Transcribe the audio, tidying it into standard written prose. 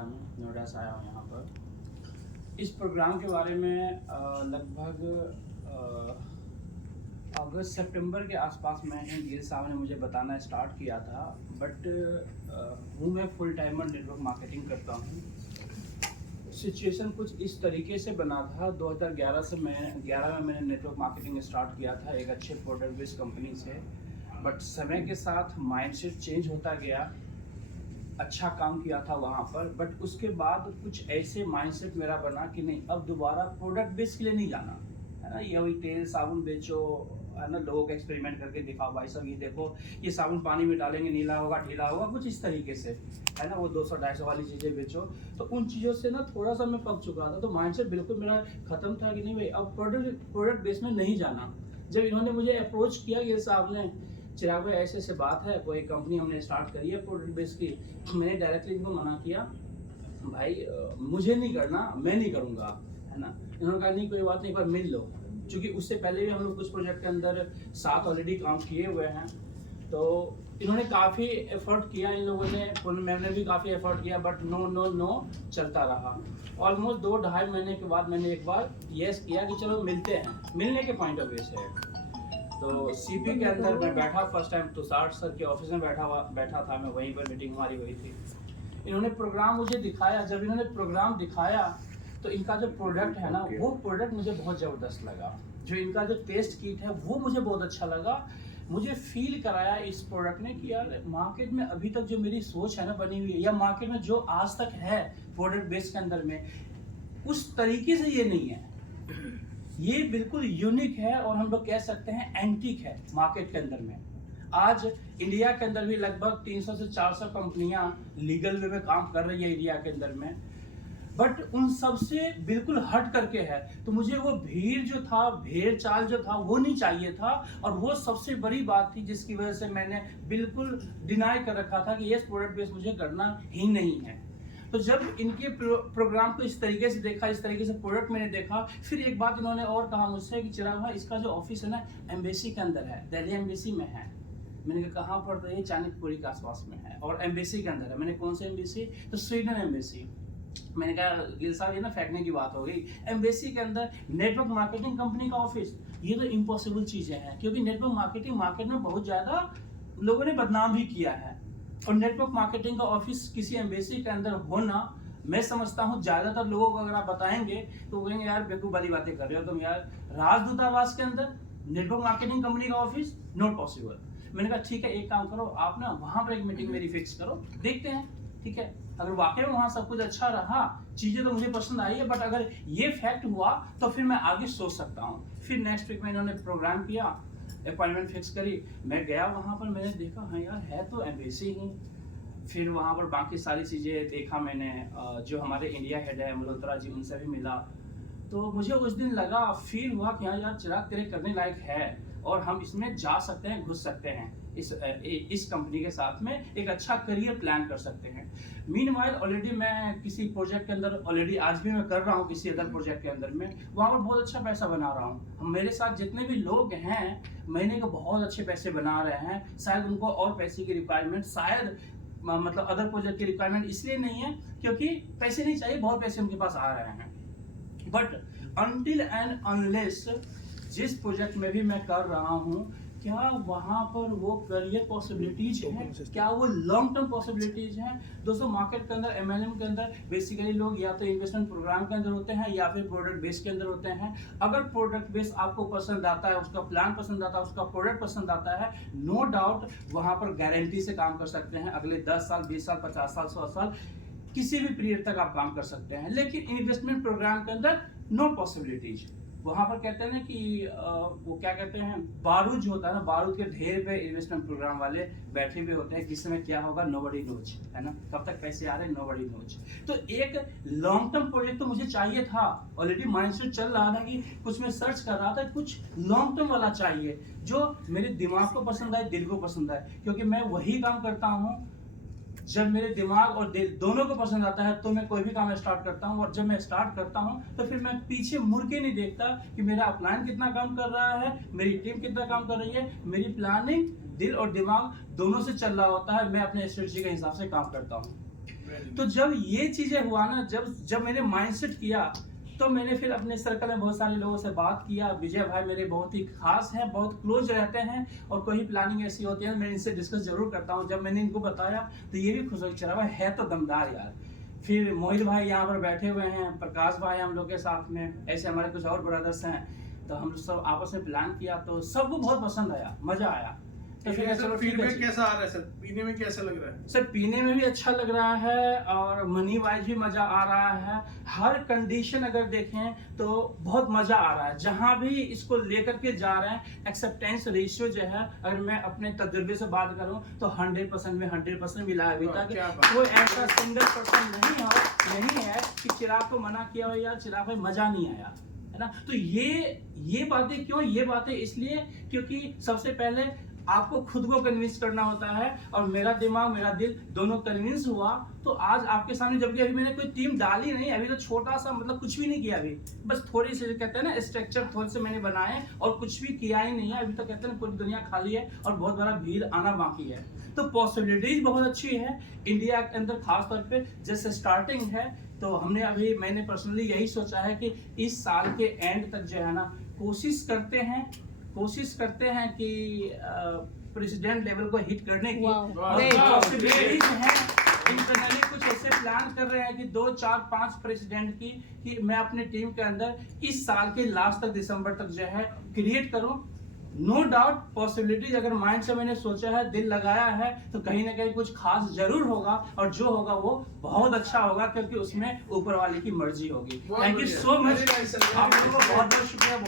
नोएडा में, नोएडा से आया हूँ यहाँ पर। इस प्रोग्राम के बारे में लगभग अगस्त सितंबर के आसपास मैंने गिल साहब ने मुझे बताना स्टार्ट किया था। बट हूँ मैं फुल टाइमर नेटवर्क मार्केटिंग करता हूँ। सिचुएशन कुछ इस तरीके से बना था, 2011 से मैं 11 में मैंने नेटवर्क मार्केटिंग स्टार्ट किया था एक अच्छे प्रोडक्ट बेस्ड कंपनी से। बट समय के साथ माइंडसेट चेंज होता गया, अच्छा काम किया था वहाँ पर। बट उसके बाद कुछ ऐसे माइंडसेट मेरा बना कि नहीं, अब दोबारा प्रोडक्ट बेस के लिए नहीं जाना है ना। ये वही तेल साबुन बेचो है ना, लोगों को एक्सपेरिमेंट करके दिखाओ भाई साहब ये देखो ये साबुन पानी में डालेंगे नीला होगा ढीला होगा, कुछ इस तरीके से है ना। वो 200-250 वाली चीज़ें बेचो। तो उन चीज़ों से ना थोड़ा सा मैं पक चुका था, तो माइंडसेट बिल्कुल मेरा खत्म था कि नहीं भाई अब प्रोडक्ट बेस में नहीं जाना। जब इन्होंने मुझे अप्रोच किया गिल साहब ने, चिराग भाई ऐसे ऐसे बात है, कोई कंपनी हमने स्टार्ट करी है प्रोडक्ट बेस की, मैंने डायरेक्टली इनको मना किया भाई मुझे नहीं करना, मैं नहीं करूँगा है ना। इन्होंने कहा नहीं कोई बात नहीं, पर मिल लो। क्योंकि उससे पहले भी हम लोग कुछ प्रोजेक्ट के अंदर साथ ऑलरेडी काम किए हुए हैं, तो इन्होंने काफ़ी एफर्ट किया इन लोगों ने, मैंने भी काफ़ी एफर्ट किया, बट नो नो नो चलता रहा। ऑलमोस्ट 2-2.5 महीने के बाद मैंने एक बार येस किया कि चलो मिलते हैं, मिलने के पॉइंट ऑफ व्यू से। तो सीपी के अंदर मैं बैठा फर्स्ट टाइम, तुषार सर के ऑफिस में बैठा था मैं, वहीं पर मीटिंग हमारी हुई थी। इन्होंने प्रोग्राम मुझे दिखाया। जब इन्होंने प्रोग्राम दिखाया तो इनका जो प्रोडक्ट है ना, वो प्रोडक्ट मुझे बहुत ज़बरदस्त लगा। जो इनका जो टेस्ट किट है वो मुझे बहुत अच्छा लगा। मुझे फील कराया इस प्रोडक्ट ने कि यार मार्केट में अभी तक जो मेरी सोच है ना बनी हुई है, या मार्केट में जो आज तक है प्रोडक्ट बेस के अंदर में, उस तरीके से ये नहीं है। ये बिल्कुल यूनिक है और हम लोग कह सकते हैं एंटीक है मार्केट के अंदर में। आज इंडिया के अंदर भी लगभग 300 से 400 कंपनियां लीगल वे में काम कर रही है इंडिया के अंदर में, बट उन सब से बिल्कुल हट करके है। तो मुझे वो भीड़ जो था, भेड़ चाल जो था, वो नहीं चाहिए था। और वो सबसे बड़ी बात थी जिसकी वजह से मैंने बिल्कुल डिनाई कर रखा था कि ये प्रोडक्ट बेस मुझे करना ही नहीं है। तो जब इनके प्रोग्राम को इस तरीके से देखा, इस तरीके से प्रोडक्ट मैंने देखा, फिर एक बात इन्होंने और कहा मुझसे कि चिराग भाई इसका जो ऑफिस है ना एम्बेसी के अंदर है, दिल्ली एम्बेसी में है। मैंने कहा कहाँ पर? तो ये चाणक्यपुरी के आसपास में है और एम्बेसी के अंदर है। मैंने कौन सी एम्बेसी? तो स्वीडन एम्बेसी। मैंने कहा गिल साहब ये ना फेंकने की बात हो गई, एम्बेसी के अंदर नेटवर्क मार्केटिंग कंपनी का ऑफिस, ये तो इम्पॉसिबल चीज़ें हैं। क्योंकि नेटवर्क मार्केटिंग मार्केट में बहुत ज़्यादा लोगों ने बदनाम भी किया है, और नेटवर्क मार्केटिंग का ऑफिस किसी एम्बेसी के अंदर होना, मैं समझता हूँ ज़्यादातर लोगों को अगर आप बताएंगे तो कहेंगे यार बेवकूफ़ वाली बातें कर रहे हो तुम यार। राजदूतावास के अंदर नेटवर्क मार्केटिंग कंपनी का ऑफिस नॉट पॉसिबल। मैंने कहा ठीक है एक काम करो आप ना वहाँ पर एक मीटिंग मेरी फिक्स करो, देखते हैं ठीक है। अगर वाकई में वहाँ सब कुछ अच्छा रहा, चीज़ें तो मुझे पसंद आई है, बट अगर ये फैक्ट हुआ तो फिर मैं आगे सोच सकता हूँ। फिर नेक्स्ट वीक में इन्होंने प्रोग्राम किया, अपॉइंटमेंट फिक्स करी, मैं गया वहाँ पर, मैंने देखा हाँ यार है तो एम्बेसी ही। फिर वहाँ पर बाकी सारी चीज़ें देखा मैंने, जो हमारे इंडिया हेड है मल्होत्रा जी, उनसे भी मिला। तो मुझे उस दिन लगा, फील हुआ कि हाँ यार चिराग तेरे करने लायक है और हम इसमें जा सकते हैं, घुस सकते हैं, इस कंपनी के साथ में एक अच्छा करियर प्लान कर सकते हैं। मीनवाइल ऑलरेडी मैं किसी प्रोजेक्ट के अंदर, ऑलरेडी आज भी मैं कर रहा हूँ किसी अदर प्रोजेक्ट के अंदर में, वहाँ पर बहुत अच्छा पैसा बना रहा हूँ। मेरे साथ जितने भी लोग हैं महीने को बहुत अच्छे पैसे बना रहे हैं। शायद उनको और पैसे की रिक्वायरमेंट, शायद मतलब अदर प्रोजेक्ट की रिक्वायरमेंट इसलिए नहीं है क्योंकि पैसे नहीं चाहिए, बहुत पैसे उनके पास आ रहे हैं। बट अनटिल एंड अनलेस जिस प्रोजेक्ट में भी मैं कर रहा हूँ, क्या वहाँ पर वो करियर पॉसिबिलिटीज हैं, क्या वो लॉन्ग टर्म पॉसिबिलिटीज हैं? दोस्तों मार्केट के अंदर, एमएलएम के अंदर बेसिकली लोग या तो इन्वेस्टमेंट प्रोग्राम के अंदर होते हैं या फिर प्रोडक्ट बेस के अंदर होते हैं। अगर प्रोडक्ट बेस आपको पसंद आता है, उसका प्लान पसंद आता है, उसका प्रोडक्ट पसंद आता है, नो डाउट वहाँ पर गारंटी से काम कर सकते हैं। अगले 10 साल, 20 साल, 50 साल, 100 साल, किसी भी पीरियड तक आप काम कर सकते हैं। लेकिन इन्वेस्टमेंट प्रोग्राम के अंदर नो पॉसिबिलिटीज। वहाँ पर कहते हैं ना कि वो क्या कहते हैं, बारूद जो होता है ना, बारूद के ढेर पे इन्वेस्टमेंट प्रोग्राम वाले बैठे हुए होते हैं, किस समय क्या होगा नोबडी नोज, है ना, कब तक पैसे आ रहे हैं नोबडी नोज। तो एक लॉन्ग टर्म प्रोजेक्ट तो मुझे चाहिए था, ऑलरेडी माइंडसेट चल रहा था कि कुछ मैं सर्च कर रहा था, कुछ लॉन्ग टर्म वाला चाहिए जो मेरे दिमाग को पसंद आए, दिल को पसंद आए। क्योंकि मैं वही काम करता हूँ जब मेरे दिमाग और दिल दोनों को पसंद आता है, तो मैं कोई भी काम स्टार्ट करता हूँ। और जब मैं स्टार्ट करता हूँ तो फिर मैं पीछे मुड़ के नहीं देखता कि मेरा अपलाइन कितना काम कर रहा है, मेरी टीम कितना काम कर रही है। मेरी प्लानिंग दिल और दिमाग दोनों से चल रहा होता है, मैं अपने स्ट्रेटजी के हिसाब से काम करता हूँ। तो जब ये चीजें हुआ ना, जब मैंने माइंडसेट किया, तो मैंने फिर अपने सर्कल में बहुत सारे लोगों से बात किया। विजय भाई मेरे बहुत ही खास हैं, बहुत क्लोज रहते हैं, और कोई प्लानिंग ऐसी होती है मैं इनसे डिस्कस जरूर करता हूँ। जब मैंने इनको बताया तो ये भी खुश हो चला भाई है तो दमदार यार। फिर मोहित भाई यहाँ पर बैठे हुए हैं, प्रकाश भाई हम लोग के साथ में, ऐसे हमारे कुछ और ब्रदर्स हैं। तो हम सब आपस में प्लान किया, तो सबको बहुत पसंद आया, मजा आया। तो फिर चलो फीडबैक कैसा आ रहा है सर? पीने में कैसा लग रहा है सर? पीने में भी अच्छा लग रहा है, और मनी वाइज भी मजा आ रहा है। हर कंडीशन अगर देखें तो बहुत मजा आ रहा है। जहां भी इसको लेकर के जा रहे हैं, एक्सेप्टेंस रेशियो जो है, अगर मैं अपने तजुर्बे से बात करूं तो 100% में 100% मिला है अभी तक। कोई ऐसा सिंगल पर्सन नहीं है कि चिराग को मना किया हो या चिराग भाई मजा नहीं आया, है ना। तो ये बातें क्यों? ये बातें इसलिए क्योंकि सबसे पहले आपको खुद को कन्विंस करना होता है, और मेरा दिमाग मेरा दिल दोनों कन्विंस हुआ। तो आज आपके सामने, जबकि अभी मैंने कोई टीम डाली नहीं, अभी तो छोटा सा मतलब कुछ भी नहीं किया, अभी बस थोड़ी सी कहते हैं ना स्ट्रक्चर थोड़े से मैंने बनाए, और कुछ भी किया ही नहीं है अभी तो। कहते हैं पूरी दुनिया खाली है और बहुत बड़ा भीड़ आना बाकी है। तो पॉसिबिलिटीज बहुत अच्छी है इंडिया के अंदर, खास तौर पे जैसे स्टार्टिंग है। तो मैंने पर्सनली यही सोचा है कि इस साल के एंड तक जो है ना, कोशिश करते हैं कि प्रेसिडेंट लेवल को हिट करने की। पॉसिबिलिटीज हैं, इंटरनली कुछ ऐसे प्लान कर रहे हैं कि 2, 4, 5 प्रेसिडेंट की, कि मैं अपनी टीम के अंदर इस साल के लास्ट तक, दिसंबर तक जो है क्रिएट करूं। नो डाउट पॉसिबिलिटीज अगर माइंड से मैंने सोचा है, दिल लगाया है, तो कहीं ना कहीं कुछ खास जरूर होगा, और जो होगा वो बहुत अच्छा होगा, क्योंकि उसमें ऊपर वाले की मर्जी होगी। थैंक यू सो मच, आप लोगों को बहुत बहुत शुक्रिया।